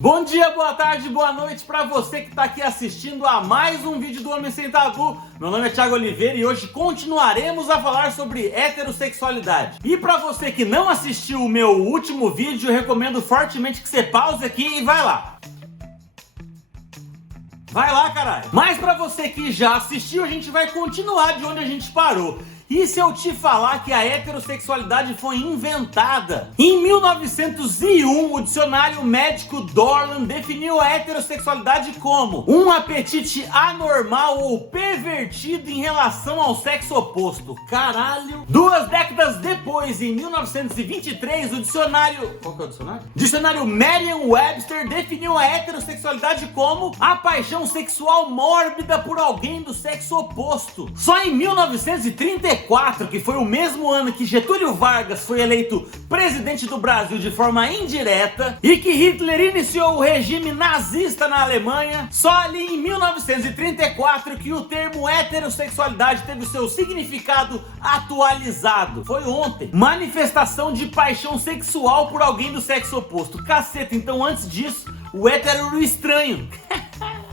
Bom dia, boa tarde, boa noite para você que está aqui assistindo a mais um vídeo do Homem Sem Tabu. Meu nome é Thiago Oliveira e hoje continuaremos a falar sobre heterossexualidade. E para você que não assistiu o meu último vídeo, eu recomendo fortemente que você pause aqui e vai lá. Vai lá, caralho! Mas para você que já assistiu, a gente vai continuar de onde a gente parou. E se eu te falar que a heterossexualidade foi inventada? Em 1901, o dicionário médico Dorland definiu a heterossexualidade como um apetite anormal ou pervertido em relação ao sexo oposto. Caralho! 2 décadas depois, em 1923, o dicionário... Qual que é o dicionário? Dicionário Merriam-Webster definiu a heterossexualidade como a paixão sexual mórbida por alguém do sexo oposto. Só em 1934, que foi o mesmo ano que Getúlio Vargas foi eleito presidente do Brasil de forma indireta e que Hitler iniciou o regime nazista na Alemanha, só ali em 1934 que o termo heterossexualidade teve o seu significado atualizado. Foi ontem. Manifestação de paixão sexual por alguém do sexo oposto. Caceta, então antes disso, o hétero era o estranho.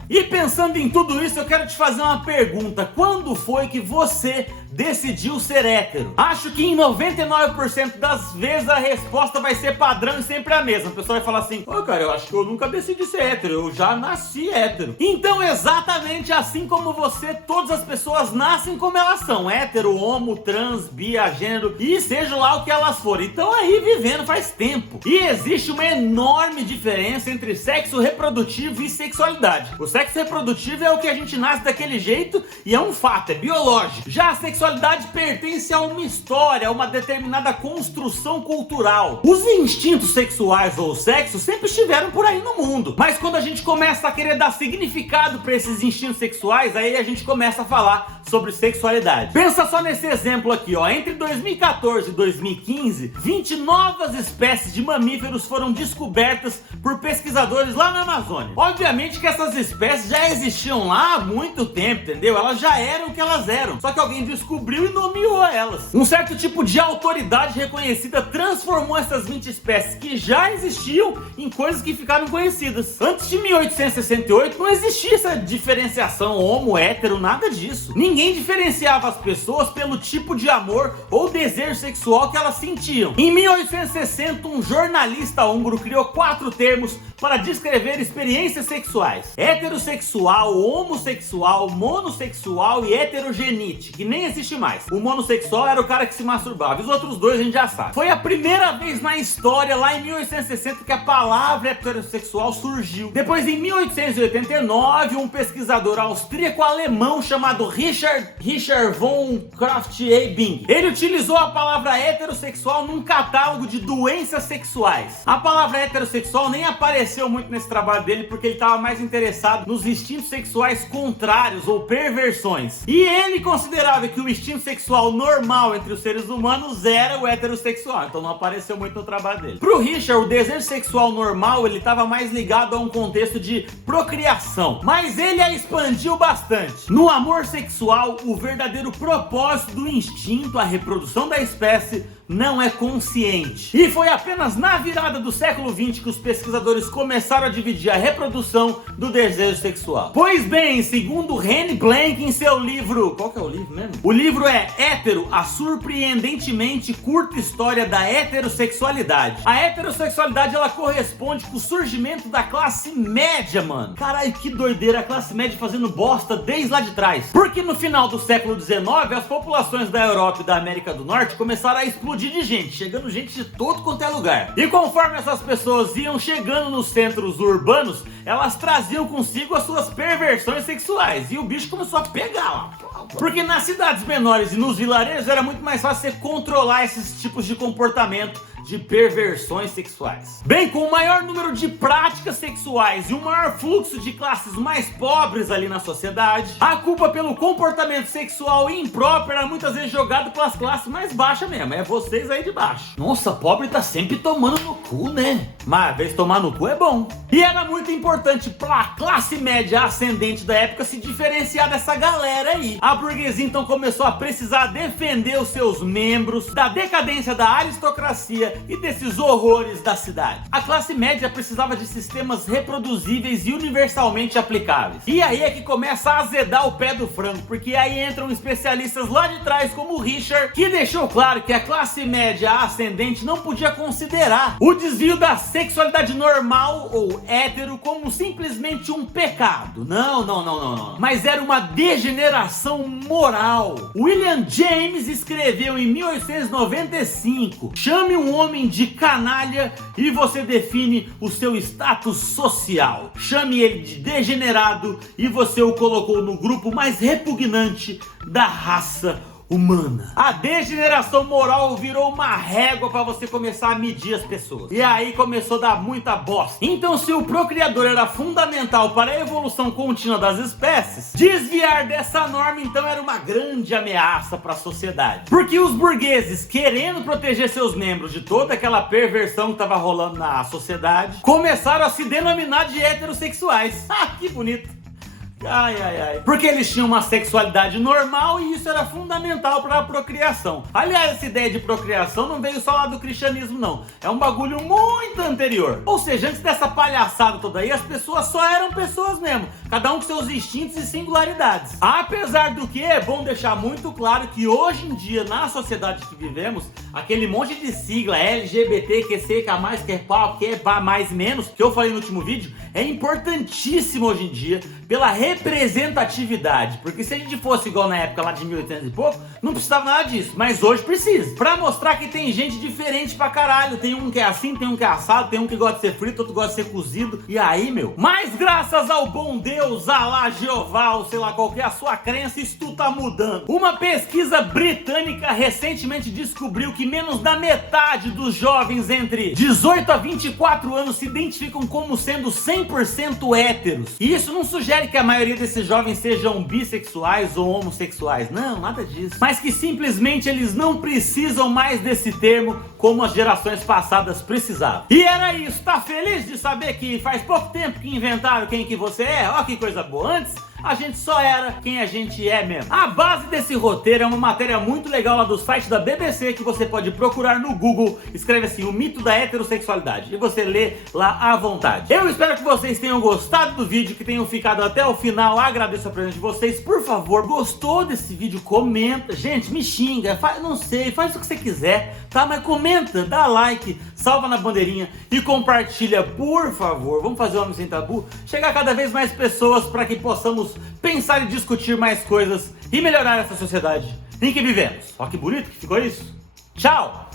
E pensando em tudo isso, eu quero te fazer uma pergunta. Quando foi que você decidiu ser hétero? Acho que em 99% das vezes a resposta vai ser padrão e sempre a mesma. A pessoa vai falar assim: ô cara, eu acho que eu nunca decidi ser hétero, eu já nasci hétero. Então exatamente assim como você, todas as pessoas nascem como elas são: hétero, homo, trans, bi, agênero e seja lá o que elas forem. Então aí vivendo faz tempo. E existe uma enorme diferença entre sexo reprodutivo e sexualidade. O sexo reprodutivo é o que a gente nasce daquele jeito e é um fato, é biológico. Já a sexualidade pertence a uma história, a uma determinada construção cultural. Os instintos sexuais ou sexo sempre estiveram por aí no mundo. Mas quando a gente começa a querer dar significado para esses instintos sexuais, aí a gente começa a falar sobre sexualidade. Pensa só nesse exemplo aqui, ó. Entre 2014 e 2015, 20 novas espécies de mamíferos foram descobertas por pesquisadores lá na Amazônia. Obviamente que essas espécies já existiam lá há muito tempo, entendeu? Elas já eram o que elas eram, só que alguém descobriu e nomeou elas. Um certo tipo de autoridade reconhecida transformou essas 20 espécies que já existiam em coisas que ficaram conhecidas. Antes de 1868 não existia essa diferenciação homo, hétero, nada disso. Ninguém diferenciava as pessoas pelo tipo de amor ou desejo sexual que elas sentiam. Em 1860, um jornalista húngaro criou 4 termos para descrever experiências sexuais: heterossexual, homossexual, monossexual e heterogenite, que nem existe mais. O monossexual era o cara que se masturbava, os outros dois a gente já sabe. Foi a primeira vez na história, lá em 1860, que a palavra heterossexual surgiu. Depois, em 1889, um pesquisador austríaco-alemão chamado Richard von Krafft-Ebing, ele utilizou a palavra heterossexual num catálogo de doenças sexuais. A palavra heterossexual nem apareceu muito nesse trabalho dele, porque ele estava mais interessado nos instintos sexuais contrários ou perversões. E ele considerava que o instinto sexual normal entre os seres humanos era o heterossexual, então não apareceu muito no trabalho dele. Pro Richard, o desejo sexual normal ele estava mais ligado a um contexto de procriação, mas ele a expandiu bastante. No amor sexual, o verdadeiro propósito do instinto, a reprodução da espécie, não é consciente. E foi apenas na virada do século XX que os pesquisadores começaram a dividir a reprodução do desejo sexual. Pois bem, segundo Henry Blank em seu livro... Qual que é o livro mesmo? O livro é Hétero, a surpreendentemente curta história da heterossexualidade. A heterossexualidade, ela corresponde com o surgimento da classe média, mano. Caralho, que doideira, a classe média fazendo bosta desde lá de trás. Porque no final do século XIX, as populações da Europa e da América do Norte começaram a explodir de gente, chegando gente de todo quanto é lugar. E conforme essas pessoas iam chegando nos centros urbanos, elas traziam consigo as suas perversões sexuais. E o bicho começou a pegar lá. Porque nas cidades menores e nos vilarejos era muito mais fácil você controlar esses tipos de comportamento de perversões sexuais. Bem, com o maior número de práticas sexuais e o maior fluxo de classes mais pobres ali na sociedade, a culpa pelo comportamento sexual impróprio era muitas vezes jogada pelas classes mais baixas mesmo. É vocês aí de baixo. Nossa, pobre tá sempre tomando no cu, né? Mas às vezes tomar no cu é bom. E era muito importante pra classe média ascendente da época se diferenciar dessa galera aí. A burguesia então começou a precisar defender os seus membros da decadência da aristocracia putaria e desses horrores da cidade. A classe média precisava de sistemas reproduzíveis e universalmente aplicáveis. E aí é que começa a azedar o pé do frango, porque aí entram especialistas lá de trás como o Richard, que deixou claro que a classe média ascendente não podia considerar o desvio da sexualidade normal ou hétero como simplesmente um pecado. Não. Mas era uma degeneração moral. William James escreveu em 1895: chame um homem de canalha e você define o seu status social. Chame ele de degenerado e você o colocou no grupo mais repugnante da raça humana. A degeneração moral virou uma régua para você começar a medir as pessoas. E aí começou a dar muita bosta. Então, se o procriador era fundamental para a evolução contínua das espécies, desviar dessa norma então era uma grande ameaça para a sociedade. Porque os burgueses, querendo proteger seus membros de toda aquela perversão que estava rolando na sociedade, começaram a se denominar de heterossexuais. Ah, que bonito! Ai. Porque eles tinham uma sexualidade normal e isso era fundamental para a procriação. Aliás, essa ideia de procriação não veio só lá do cristianismo, não. É um bagulho muito anterior. Ou seja, antes dessa palhaçada toda aí, as pessoas só eram pessoas mesmo. Cada um com seus instintos e singularidades. Apesar do que, é bom deixar muito claro que hoje em dia, na sociedade que vivemos, aquele monte de sigla LGBT, QC, K+, que é pau, que é mais menos, que eu falei no último vídeo, é importantíssimo hoje em dia pela representatividade, porque se a gente fosse igual na época lá de 1800 e pouco, não precisava nada disso, mas hoje precisa, pra mostrar que tem gente diferente pra caralho, tem um que é assim, tem um que é assado, tem um que gosta de ser frito, outro gosta de ser cozido, e aí, meu, mas graças ao bom Deus, Alá, Jeová, ou sei lá qual que é a sua crença, isso tudo tá mudando. Uma pesquisa britânica recentemente descobriu que menos da metade dos jovens entre 18 a 24 anos se identificam como sendo 100% héteros, e isso não sugere que a maioria desses jovens sejam bissexuais ou homossexuais, não, nada disso, mas que simplesmente eles não precisam mais desse termo como as gerações passadas precisavam. E era isso, tá feliz de saber que faz pouco tempo que inventaram quem que você é? Ó que coisa boa, antes a gente só era quem a gente é mesmo. A base desse roteiro é uma matéria muito legal lá do site da BBC que você pode procurar no Google, escreve assim, o mito da heterossexualidade, e você lê lá à vontade. Eu espero que vocês tenham gostado do vídeo, que tenham ficado até o final, agradeço a presença de vocês. Por favor, gostou desse vídeo? Comenta, gente, me xinga, não sei, faz o que você quiser, tá? Mas comenta, dá like, salva na bandeirinha e compartilha, por favor. Vamos fazer o Homem Sem Tabu chegar a cada vez mais pessoas para que possamos pensar e discutir mais coisas e melhorar essa sociedade em que vivemos. Ó que bonito que ficou isso. Tchau!